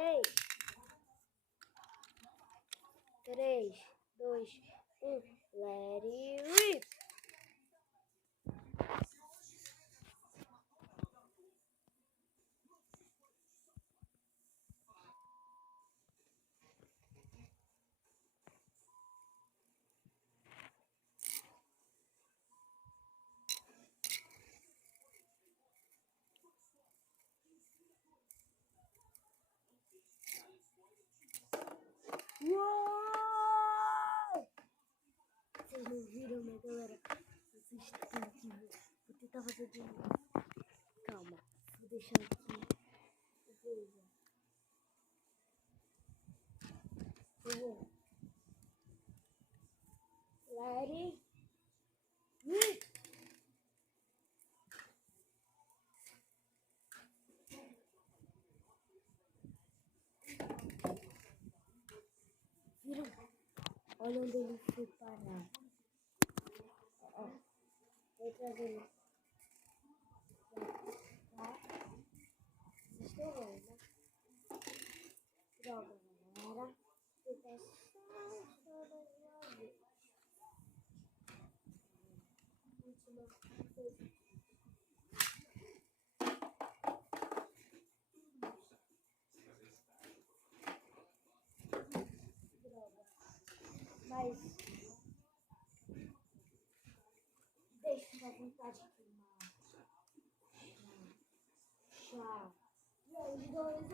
3, 2, 1, let it rip! Uou! Vocês não viram, né, galera? Vocês têm que ver. Vou tentar fazer de novo. Calma, vou deixar aqui. Veja. Let it rip! Viram? Olha onde ele foi parar. Ó, outra vez. Tá? Vocês estão vendo, né? Droga, galera. Eu peço só uma vez. Última coisa. Droga. Mas deixa a vontade queimar. Chá. E aí, dois,